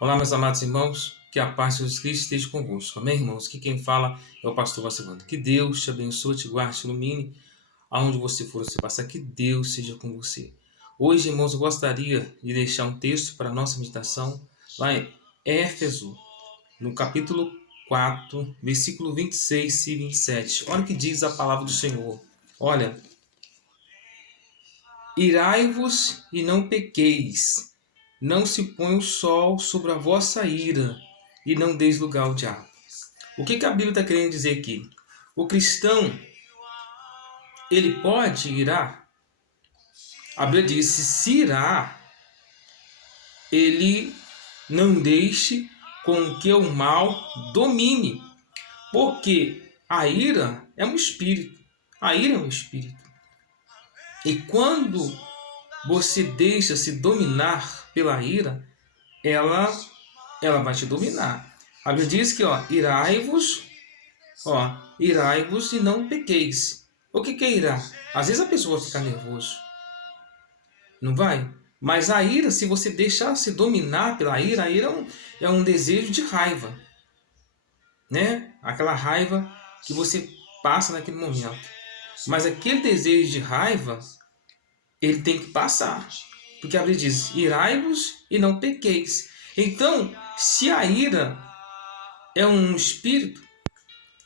Olá, meus amados irmãos, que a paz de Jesus Cristo esteja convosco. Amém, irmãos? Que quem fala é o pastor Vacilando. Que Deus te abençoe, te guarde, te ilumine, aonde você for, você passar, que Deus seja com você. Hoje, irmãos, eu gostaria de deixar um texto para a nossa meditação, lá em Éfeso, no capítulo 4, versículo 26 e 27. Olha o que diz a palavra do Senhor. Olha, irai-vos e não pequeis. Não se põe o sol sobre a vossa ira e não deis lugar ao diabo. O que a Bíblia está querendo dizer aqui? O cristão, ele pode irar? A Bíblia diz, se irar, ele não deixe com que o mal domine. Porque a ira é um espírito. A ira é um espírito. E quando você deixa se dominar pela ira, ela vai te dominar. A Bíblia diz que, irai-vos e não pequeis. O que é irar? Às vezes a pessoa fica nervoso, não vai? Mas a ira, se você deixar se dominar pela ira, a ira é um desejo de raiva, né? Aquela raiva que você passa naquele momento. Mas aquele desejo de raiva, ele tem que passar. Porque a Bíblia diz, irai-vos e não pequeis. Então, se a ira é um espírito,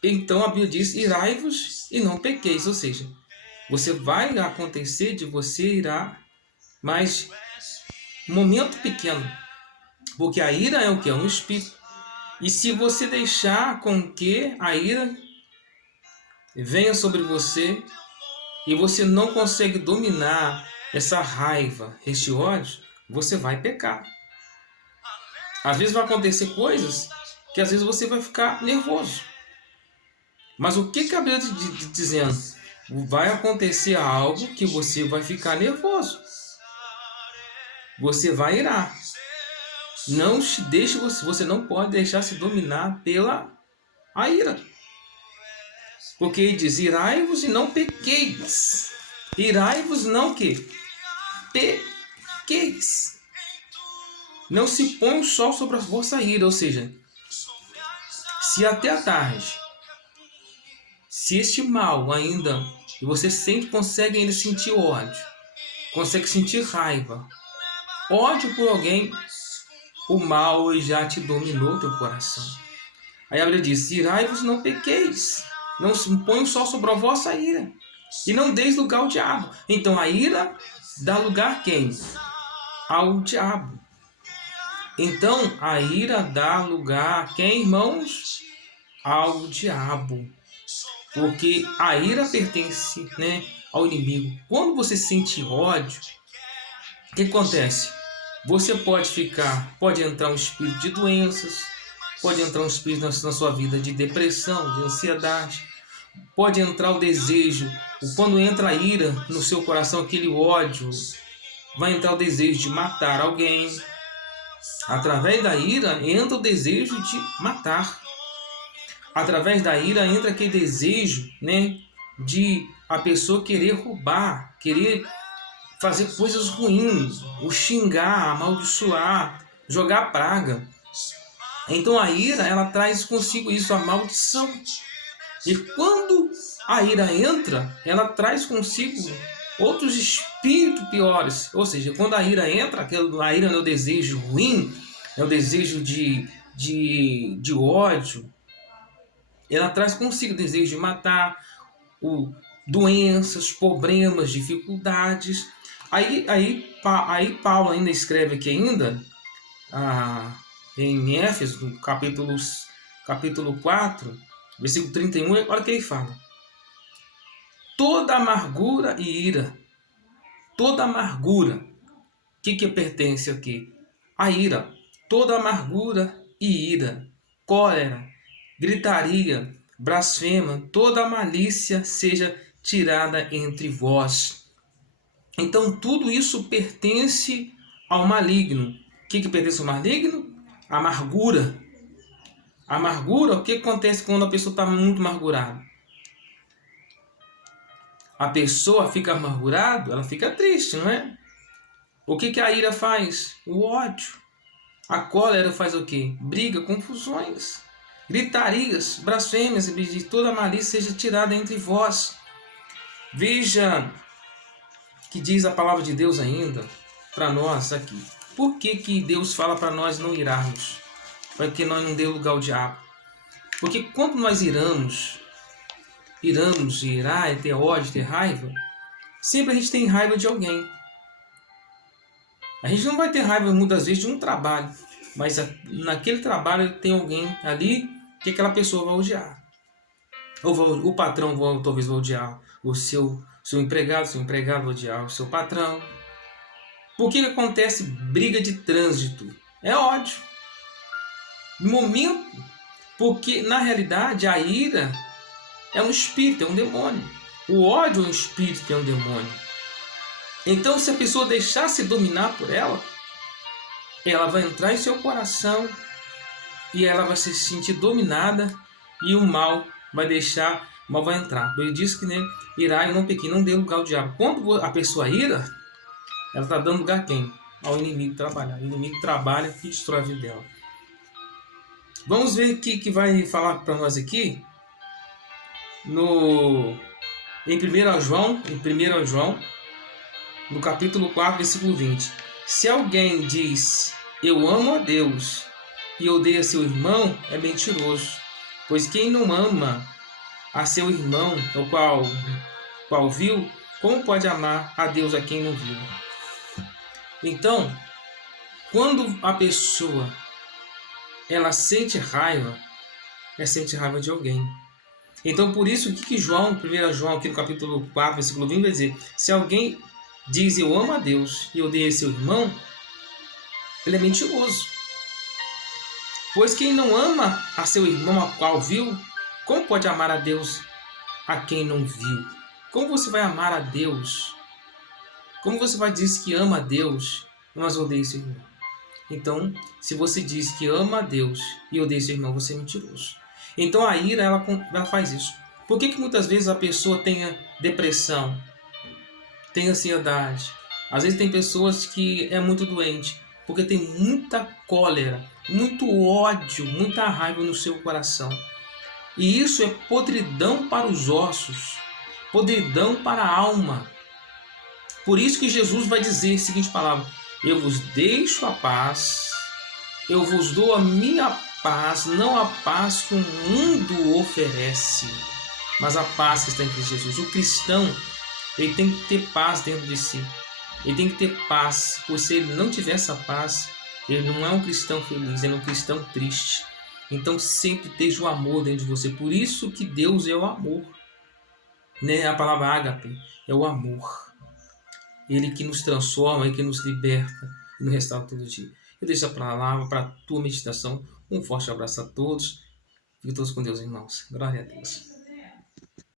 então a Bíblia diz, irai-vos e não pequeis. Ou seja, você vai acontecer de você irar, mas um momento pequeno. Porque a ira é o que? É um espírito. E se você deixar com que a ira venha sobre você e você não consegue dominar essa raiva, esse ódio, você vai pecar. Às vezes vai acontecer coisas que às vezes você vai ficar nervoso. Mas o que a Bíblia está dizendo? Vai acontecer algo que você vai ficar nervoso. Você vai irar. Não se deixe, você não pode deixar se dominar pela a ira. Porque ele diz, irai-vos e não pequeis. Irai-vos não que? Pequeis. Não se põe o sol sobre a vossa ira. Ou seja, se até a tarde, se este mal ainda, e você sempre consegue ainda sentir ódio, consegue sentir raiva, ódio por alguém, o mal já te dominou teu coração. Aí a Bíblia diz, irai-vos não pequeis, não se põe o sol sobre a vossa ira, e não deis lugar ao diabo. Então a ira dá lugar a quem? Ao diabo. Então a ira dá lugar a quem, irmãos? Ao diabo. Porque a ira pertence, né, ao inimigo. Quando você sente ódio, o que acontece? Você pode entrar um espírito de doenças, pode entrar um espírito na sua vida de depressão, de ansiedade, pode entrar o desejo, quando entra a ira no seu coração, aquele ódio, vai entrar o desejo de matar alguém. Através da ira entra o desejo de matar. Através da ira entra aquele desejo, né, de a pessoa querer roubar, querer fazer coisas ruins, ou xingar, amaldiçoar, jogar praga. Então a ira, ela traz consigo isso, a maldição. E quando a ira entra, ela traz consigo outros espíritos piores. Ou seja, quando a ira entra, a ira é o desejo ruim, é o desejo de ódio, ela traz consigo o desejo de matar, doenças, problemas, dificuldades. Aí Paulo ainda escreve aqui ainda, em Éfeso, no capítulo 4, versículo 31, olha o que ele fala. Toda amargura e ira, toda amargura, o que pertence aqui? A ira, toda amargura e ira, cólera, gritaria, blasfema, toda a malícia seja tirada entre vós. Então tudo isso pertence ao maligno. O que pertence ao maligno? A amargura. A amargura, o que acontece quando a pessoa está muito amargurada? A pessoa fica amargurada, ela fica triste, não é? O que a ira faz? O ódio. A cólera faz o quê? Briga, confusões, gritarias, blasfêmias, e de toda malícia seja tirada entre vós. Veja que diz a palavra de Deus ainda para nós aqui. Por que Deus fala para nós não irarmos? Para que nós não dê lugar ao diabo. Porque quando nós iramos, irar, é ter ódio, ter raiva, sempre a gente tem raiva de alguém. A gente não vai ter raiva muitas vezes de um trabalho, mas naquele trabalho tem alguém ali que aquela pessoa vai odiar. Ou o patrão talvez vai odiar o seu empregado vai odiar o seu patrão. Por que acontece briga de trânsito? É ódio. No momento, porque na realidade a ira é um espírito, é um demônio. O ódio é um espírito, é um demônio. Então, se a pessoa deixar se dominar por ela, ela vai entrar em seu coração e ela vai se sentir dominada e o mal vai entrar. Ele diz que irá e não pequei, não dê lugar ao diabo. Quando a pessoa ira, ela está dando lugar a quem? Ao inimigo trabalhar. O inimigo trabalha e destrói a vida dela. Vamos ver o que vai falar para nós aqui em 1 João, no capítulo 4, versículo 20. Se alguém diz, eu amo a Deus, e odeia seu irmão, é mentiroso. Pois quem não ama a seu irmão, o qual viu, como pode amar a Deus a quem não viu? Então, quando a pessoa ela sente raiva de alguém. Então, por isso que João, 1 João, aqui no capítulo 4, versículo 20, vai dizer, se alguém diz eu amo a Deus e odeia seu irmão, ele é mentiroso. Pois quem não ama a seu irmão a qual viu, como pode amar a Deus a quem não viu? Como você vai amar a Deus? Como você vai dizer que ama a Deus, mas odeia seu irmão? Então, se você diz que ama a Deus e odeia seu irmão, você é mentiroso. Então a ira, ela faz isso. Por que muitas vezes a pessoa tem depressão, tem ansiedade? Às vezes tem pessoas que é muito doente, porque tem muita cólera, muito ódio, muita raiva no seu coração. E isso é podridão para os ossos, podridão para a alma. Por isso que Jesus vai dizer a seguinte palavra, eu vos deixo a paz, eu vos dou a minha paz, não a paz que o mundo oferece, mas a paz que está em Cristo Jesus. O cristão, ele tem que ter paz dentro de si. Ele tem que ter paz, pois se ele não tiver essa paz, ele não é um cristão feliz, ele é um cristão triste. Então sempre esteja o amor dentro de você. Por isso que Deus é o amor. A palavra ágape é o amor. Ele que nos transforma, Ele que nos liberta e nos restaura todo dia. Eu deixo a palavra para a tua meditação. Um forte abraço a todos. Fiquem todos com Deus, irmãos. Glória a Deus.